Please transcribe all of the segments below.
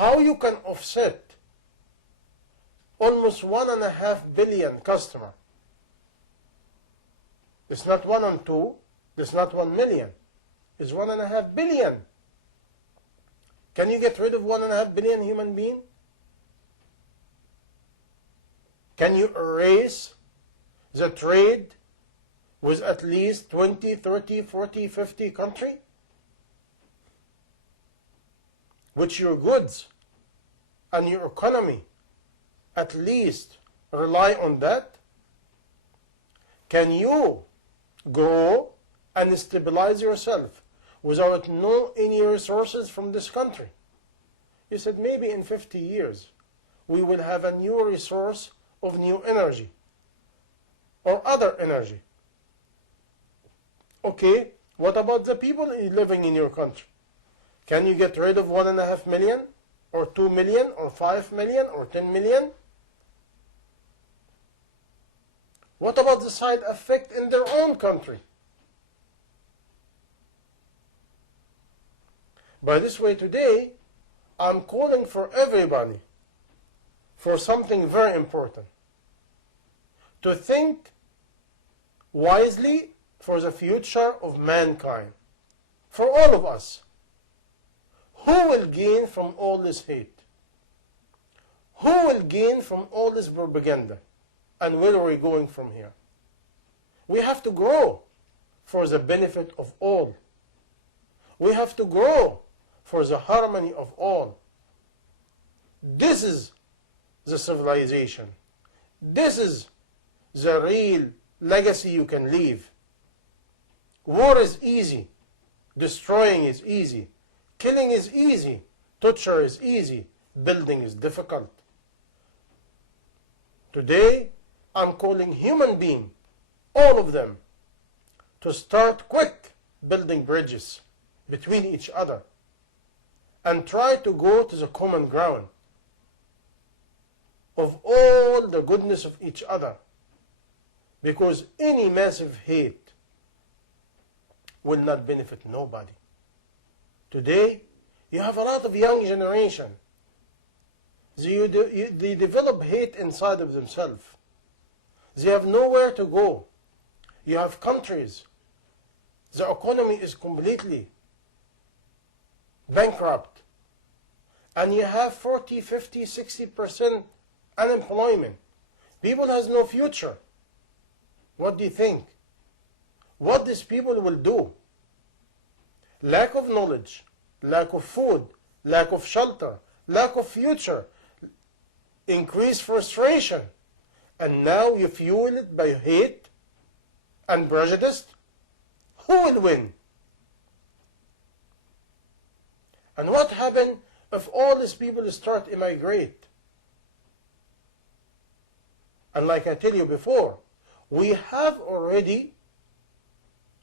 how you can offset almost 1.5 billion customers. It's not 1 and 2, it's not 1 million, it's 1.5 billion. Can you get rid of 1.5 billion human beings? Can you erase the trade with at least 20, 30, 40, 50 countries? Which your goods and your economy at least rely on that? Can you grow and stabilize yourself without no any resources from this country? You said maybe in 50 years we will have a new resource of new energy or other energy. Okay, what about the people living in your country? Can you get rid of 1.5 million or 2 million or 5 million or 10 million? What about the side effect in their own country? By this way, today, I'm calling for everybody for something very important. To think wisely for the future of mankind. For all of us. Who will gain from all this hate? Who will gain from all this propaganda? And where are we going from here? We have to grow for the benefit of all. We have to grow for the harmony of all. This is the civilization. This is the real legacy you can leave. War is easy. Destroying is easy. Killing is easy. Torture is easy. Building is difficult. Today, I'm calling human beings, all of them, to start quick building bridges between each other and try to go to the common ground of all the goodness of each other. Because any massive hate will not benefit nobody. Today, you have a lot of young generation. They develop hate inside of themselves. They have nowhere to go. You have countries, the economy is completely bankrupt. And you have 40, 50, 60% unemployment. People has no future. What do you think? What these people will do? Lack of knowledge, lack of food, lack of shelter, lack of future, increased frustration. And now you fuel it by hate and prejudice. Who will win? And what happens if all these people start to immigrate? And like I tell you before, we have already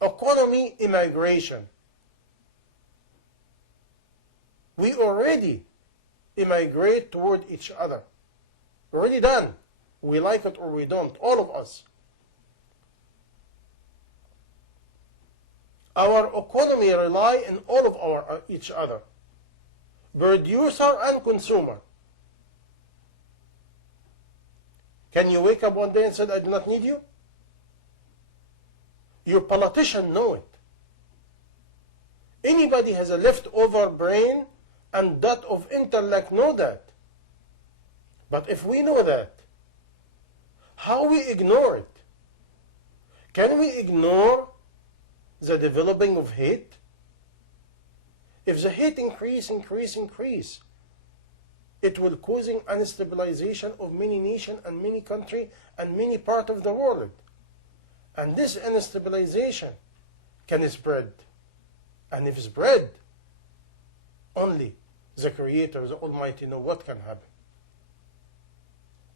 economy immigration. We already immigrate toward each other. Already done. We like it or we don't, all of us. Our economy rely on all of each other. Producer and consumer. Can you wake up one day and say, I do not need you? Your politicians know it. Anybody has a leftover brain and dot of intellect know that. But if we know that, how we ignore it? Can we ignore the developing of hate? If the hate increase, it will causing unstabilization of many nations and many countries and many parts of the world. And this unstabilization can spread. And if spread, only the Creator, the Almighty, know what can happen.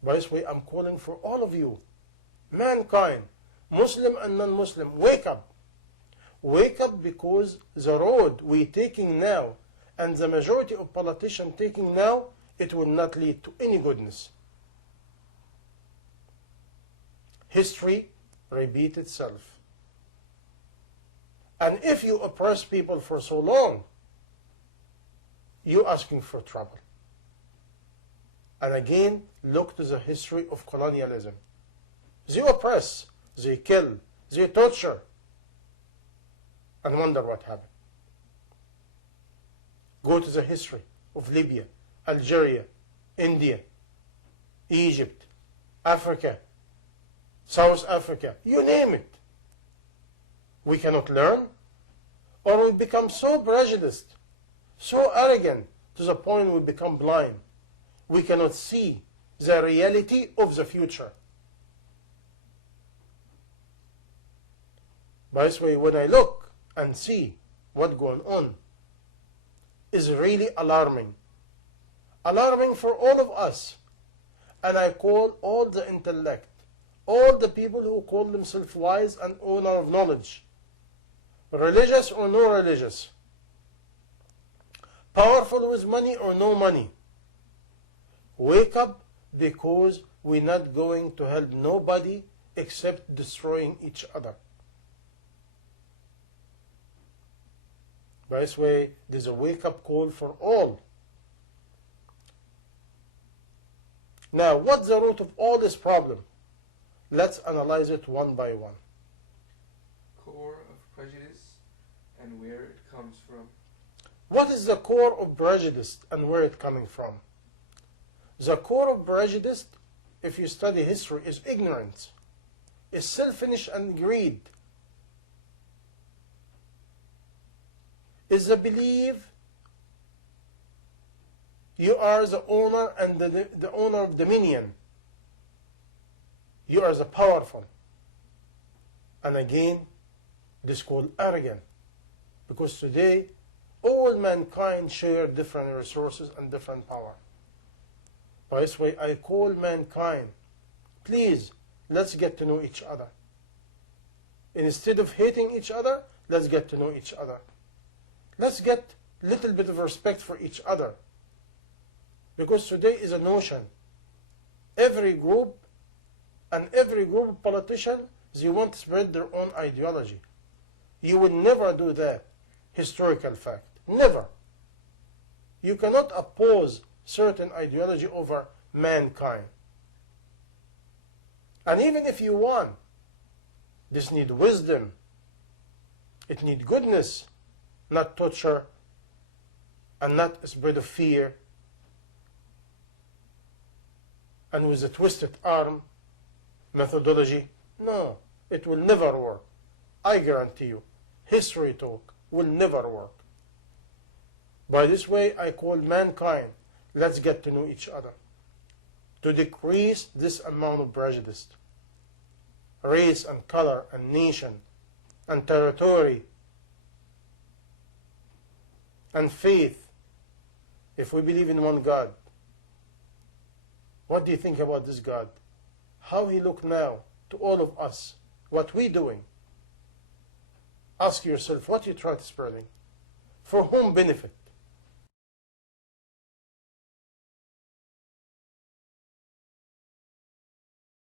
By this way, I'm calling for all of you, mankind, Muslim and non-Muslim, wake up. Wake up, because the road we're taking now and the majority of politicians taking now, it will not lead to any goodness. History repeats itself. And if you oppress people for so long, you're asking for trouble. And again, look to the history of colonialism. They oppress, they kill, they torture, and wonder what happened. Go to the history of Libya, Algeria, India, Egypt, Africa, South Africa, you name it. We cannot learn, or we become so prejudiced, so arrogant, to the point we become blind. We cannot see the reality of the future. By this way, when I look and see what's going on, is really alarming. Alarming for all of us. And I call all the intellect, all the people who call themselves wise and owner of knowledge, religious or no religious, powerful with money or no money, wake up, because we're not going to help nobody except destroying each other. By this way, there's a wake-up call for all. Now, what's the root of all this problem? Let's analyze it one by one. Core of prejudice and where it comes from. What is the core of prejudice and where it's coming from? The core of prejudice, if you study history, is ignorance, is selfishness and greed, is the belief you are the owner and the owner of dominion. You are the powerful. And again, this is called arrogant, because today all mankind share different resources and different power. By this way, I call mankind, please, let's get to know each other. Instead of hating each other, let's get to know each other. Let's get a little bit of respect for each other. Because today is a notion. Every group of politicians, they want to spread their own ideology. You will never do that. Historical fact. Never. You cannot oppose certain ideology over mankind. And even if you want, this needs wisdom. It needs goodness, not torture, and not a spread of fear, and with a twisted arm methodology. No, it will never work. I guarantee you, history talk will never work. By this way, I call mankind, let's get to know each other, to decrease this amount of prejudice, race and color and nation and territory and faith. If we believe in one God, what do you think about this God? How he look now to all of us? What we doing? Ask yourself, what you try to spreading? For whom benefit?